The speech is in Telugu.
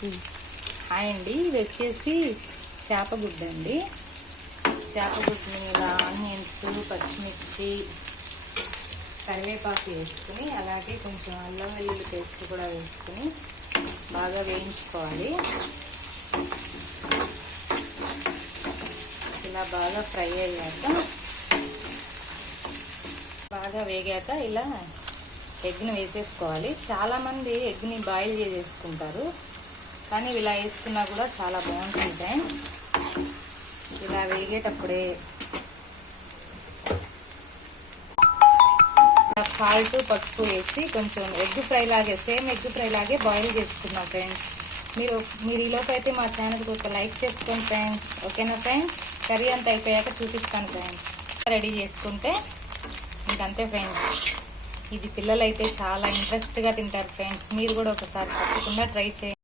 హాయ్ అండి, ఇది వచ్చేసి చేపగుడ్డు అండి. చేపగుడ్డుని ఇలా ఆనియన్స్, పచ్చిమిర్చి, కరివేపాకు వేసుకుని అలాగే కొంచెం అల్లం వెల్లుల్లి పేస్ట్ కూడా వేసుకుని బాగా వేయించుకోవాలి. ఇలా బాగా ఫ్రై అయ్యాక బాగా వేగాక ఇలా ఎగ్ని వేసేసుకోవాలి. చాలామంది ఎగ్ని బాయిల్ చేసేసుకుంటారు, కానీ ఇలా వేసుకున్నా కూడా చాలా బాగుంటుంది ఫ్రెండ్స్. ఇలా వేగేటప్పుడే సాల్ట్, పసుపు వేసి కొంచెం ఎగ్ ఫ్రై లాగే సేమ్ ఎగ్ ఫ్రై లాగే బాయిల్ చేసుకున్నాం ఫ్రెండ్స్. మీరు ఈలోపు అయితే మా ఛానల్కి ఒక లైక్ చేసుకోండి ఫ్రెండ్స్. ఓకేనా ఫ్రెండ్స్? కర్రీ అంతా అయిపోయాక చూపిస్తాను ఫ్రెండ్స్. రెడీ చేసుకుంటే ఇంకంతే ఫ్రెండ్స్. ఇది పిల్లలైతే చాలా ఇంట్రెస్ట్గా తింటారు ఫ్రెండ్స్. మీరు కూడా ఒకసారి తప్పకుండా ట్రై చేయండి.